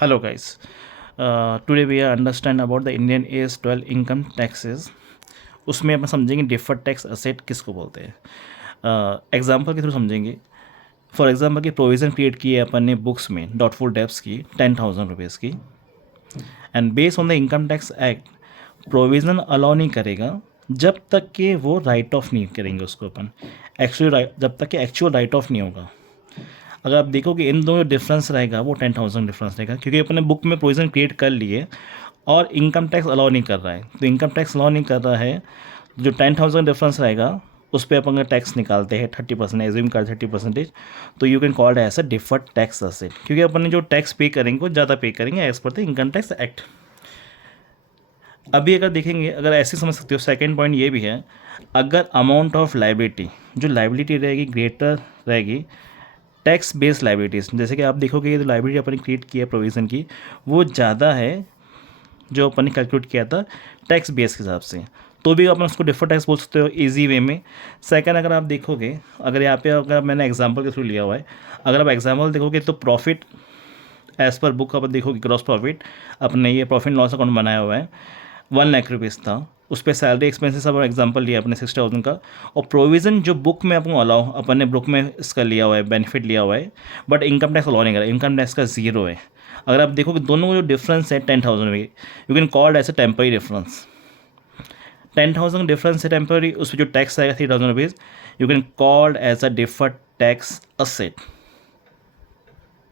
Hello guys. Today we are understand about the Indian AS 12 income taxes. उसमें अपन समझेंगे deferred tax asset किसको बोलते हैं। एग्जांपल के थ्रू समझेंगे। फॉर एग्जांपल की प्रोविज़न क्रिएट की है अपन ने बुक्स में डॉटफुल डेब्ट्स की 10,000 रुपीज़ की, and based on the income tax act provision allow नहीं करेगा जब तक कि वो राइट ऑफ नहीं करेंगे उसको अपन एक्चुअली, जब तक कि एक्चुअल राइट ऑफ नहीं होगा। अगर आप देखोगे इन दोनों डिफरेंस रहेगा वो 10,000 डिफरेंस रहेगा, क्योंकि अपने बुक में प्रोविज़न क्रिएट कर लिए और इनकम टैक्स अलाउ नहीं कर रहा है। तो इनकम टैक्स अलाउ नहीं कर रहा है, जो 10,000 डिफरेंस रहेगा उस पर अपन टैक्स निकालते हैं 30%, एज्यूम कर 30%, तो you can called as a deferred tax asset, क्योंकि अपन ने जो टैक्स पे करेंगे वो ज़्यादा पे करेंगे as per the income tax act. अभी अगर देखेंगे, अगर ऐसे समझ सकते हो, सेकेंड पॉइंट ये भी है, अगर अमाउंट ऑफ लाइबिलिटी, जो लाइबिलिटी रहेगी ग्रेटर रहेगी टैक्स बेस्ड लाइबिलिटीज़, जैसे कि आप देखोगे ये जो लाइबिलिटी अपन ने क्रिएट किया है प्रोविज़न की वो ज़्यादा है जो अपन ने कैलकुलेट किया था टैक्स बेस के हिसाब से, तो भी अपन उसको डिफर्ड टैक्स बोल सकते हो ईजी वे में। सेकंड, अगर आप देखोगे, अगर यहाँ पे अगर मैंने एग्जांपल के थ्रू लिया हुआ है, अगर आप एग्जांपल देखोगे तो प्रॉफिट एज़ पर बुक अपन देखोगे ग्रॉस प्रॉफिट अपने ये प्रॉफिट लॉस अकाउंट बनाया हुआ है 1,00,000 रुपीज़ था, उस पर सैलरी एक्सपेंसेस सब एग्जांपल लिया अपने 60,000 का, और प्रोविज़न जो बुक में आपको अलाउ अपन ने बुक में इसका लिया हुआ है बेनिफिट लिया हुआ है, बट इनकम टैक्स अलाउ नहीं करा, इनकम टैक्स का जीरो है। अगर आप देखोगे दोनों का जो डिफरेंस है 10,000 में, you can called as a temporary difference. 10,000 difference है टेम्पररी, उस पर जो टैक्स आएगा 3,000 rupees, you can called as a deferred tax asset.